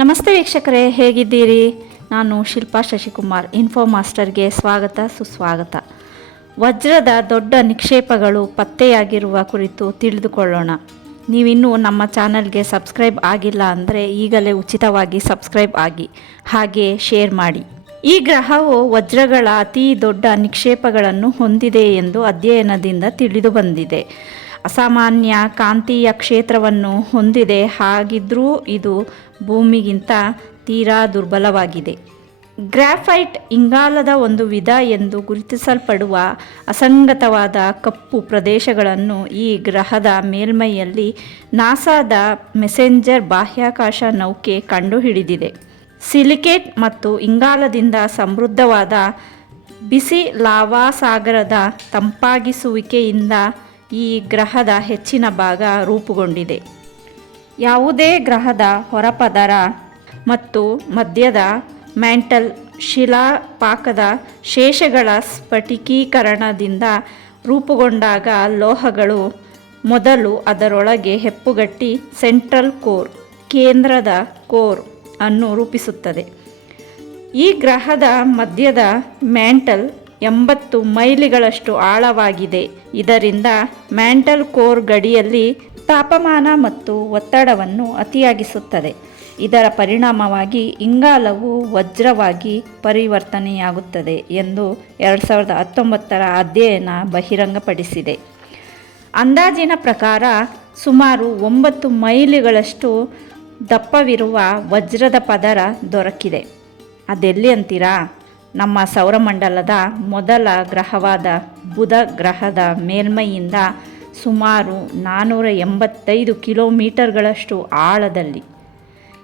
ನಮಸ್ತೆ ವೀಕ್ಷಕರೇ, ಹೇಗಿದ್ದೀರಿ? ನಾನು ಶಿಲ್ಪಾ ಶಶಿಕುಮಾರ್ ಇನ್ಫೋ ಮಾಸ್ಟರ್ಗೆ ಸ್ವಾಗತ, ಸುಸ್ವಾಗತ. ವಜ್ರದ ದೊಡ್ಡ ನಿಕ್ಷೇಪಗಳು ಪತ್ತೆಯಾಗಿರುವ ಕುರಿತು ತಿಳಿದುಕೊಳ್ಳೋಣ. ನೀವಿನ್ನೂ ನಮ್ಮ ಚಾನಲ್ಗೆ ಸಬ್ಸ್ಕ್ರೈಬ್ ಆಗಿಲ್ಲ ಅಂದರೆ ಈಗಲೇ ಉಚಿತವಾಗಿ ಸಬ್ಸ್ಕ್ರೈಬ್ ಆಗಿ, ಹಾಗೆ ಶೇರ್ ಮಾಡಿ. ಈ ಗ್ರಹವು ವಜ್ರಗಳ ಅತಿ ದೊಡ್ಡ ನಿಕ್ಷೇಪಗಳನ್ನು ಹೊಂದಿದೆ ಎಂದು ಅಧ್ಯಯನದಿಂದ ತಿಳಿದು ಬಂದಿದೆ. ಅಸಾಮಾನ್ಯ ಕಾಂತೀಯ ಕ್ಷೇತ್ರವನ್ನು ಹೊಂದಿದೆ. ಹಾಗಿದ್ರೂ ಇದು ಭೂಮಿಗಿಂತ ತೀರಾ ದುರ್ಬಲವಾಗಿದೆ. ಗ್ರಾಫೈಟ್ ಇಂಗಾಲದ ಒಂದು ವಿಧ ಎಂದು ಗುರುತಿಸಲ್ಪಡುವ ಅಸಂಗತವಾದ ಕಪ್ಪು ಪ್ರದೇಶಗಳನ್ನು ಈ ಗ್ರಹದ ಮೇಲ್ಮೈಯಲ್ಲಿ ನಾಸಾದ ಮೆಸೆಂಜರ್ ಬಾಹ್ಯಾಕಾಶ ನೌಕೆ ಕಂಡುಹಿಡಿದಿದೆ. ಸಿಲಿಕೇಟ್ ಮತ್ತು ಇಂಗಾಲದಿಂದ ಸಮೃದ್ಧವಾದ ಬಿಸಿ ಲಾವಾ ಸಾಗರದ ತಂಪಾಗಿಸುವಿಕೆಯಿಂದ ಈ ಗ್ರಹದ ಹೆಚ್ಚಿನ ಭಾಗ ರೂಪುಗೊಂಡಿದೆ. ಯಾವುದೇ ಗ್ರಹದ ಹೊರಪದರ ಮತ್ತು ಮಧ್ಯದ ಮ್ಯಾಂಟಲ್ ಶಿಲಾಪಾಕದ ಶೇಷಗಳ ಸ್ಫಟಿಕೀಕರಣದಿಂದ ರೂಪುಗೊಂಡಾಗ ಲೋಹಗಳು ಮೊದಲು ಅದರೊಳಗೆ ಹೆಪ್ಪುಗಟ್ಟಿ ಸೆಂಟ್ರಲ್ ಕೋರ್, ಕೇಂದ್ರದ ಕೋರ್ ಅನ್ನು ರೂಪಿಸುತ್ತದೆ. ಈ ಗ್ರಹದ ಮಧ್ಯದ ಮ್ಯಾಂಟಲ್ ಎಂಬತ್ತು ಮೈಲಿಗಳಷ್ಟು ಆಳವಾಗಿದೆ. ಇದರಿಂದ ಮ್ಯಾಂಟಲ್ ಕೋರ್ ಗಡಿಯಲ್ಲಿ ತಾಪಮಾನ ಮತ್ತು ಒತ್ತಡವನ್ನು ಅತಿಯಾಗಿಸುತ್ತದೆ. ಇದರ ಪರಿಣಾಮವಾಗಿ ಇಂಗಾಲವು ವಜ್ರವಾಗಿ ಪರಿವರ್ತನೆಯಾಗುತ್ತದೆ ಎಂದು ಎರಡು ಸಾವಿರದ ಹತ್ತೊಂಬತ್ತರ ಅಧ್ಯಯನ ಬಹಿರಂಗಪಡಿಸಿದೆ. ಅಂದಾಜಿನ ಪ್ರಕಾರ ಸುಮಾರು ಒಂಬತ್ತು ಮೈಲಿಗಳಷ್ಟು ದಪ್ಪವಿರುವ ವಜ್ರದ ಪದರ ದೊರಕಿದೆ. ಅದೆಲ್ಲಿ ಅಂತೀರಾ? ನಮ್ಮ ಸೌರಮಂಡಲದ ಮೊದಲ ಗ್ರಹವಾದ ಬುಧ ಗ್ರಹದ ಮೇಲ್ಮೈಯಿಂದ ಸುಮಾರು ನಾನ್ನೂರ ಎಂಬತ್ತೈದು ಕಿಲೋಮೀಟರ್ಗಳಷ್ಟು ಆಳದಲ್ಲಿ.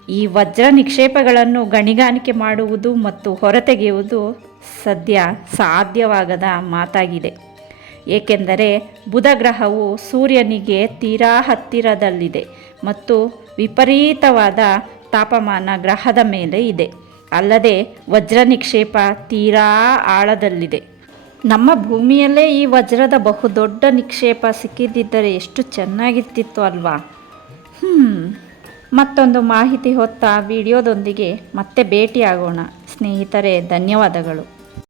ಈ ವಜ್ರ ನಿಕ್ಷೇಪಗಳನ್ನು ಗಣಿಗಾರಿಕೆ ಮಾಡುವುದು ಮತ್ತು ಹೊರತೆಗೆಯುವುದು ಸದ್ಯ ಸಾಧ್ಯವಾಗದ ಮಾತಾಗಿದೆ. ಏಕೆಂದರೆ ಬುಧ ಗ್ರಹವು ಸೂರ್ಯನಿಗೆ ತೀರಾ ಹತ್ತಿರದಲ್ಲಿದೆ ಮತ್ತು ವಿಪರೀತವಾದ ತಾಪಮಾನ ಗ್ರಹದ ಮೇಲೆ ಇದೆ. ಅಲ್ಲದೆ ವಜ್ರ ನಿಕ್ಷೇಪ ತೀರಾ ಆಳದಲ್ಲಿದೆ. ನಮ್ಮ ಭೂಮಿಯಲ್ಲೇ ಈ ವಜ್ರದ ಬಹುದೊಡ್ಡ ನಿಕ್ಷೇಪ ಸಿಕ್ಕಿದ್ದಿದ್ದರೆ ಎಷ್ಟು ಚೆನ್ನಾಗಿರ್ತಿತ್ತು ಅಲ್ವಾ? ಹ್ಞೂ ಮತ್ತೊಂದು ಮಾಹಿತಿ ಹೊತ್ತ ವಿಡಿಯೋದೊಂದಿಗೆ ಮತ್ತೆ ಭೇಟಿಯಾಗೋಣ. ಸ್ನೇಹಿತರೆ, ಧನ್ಯವಾದಗಳು.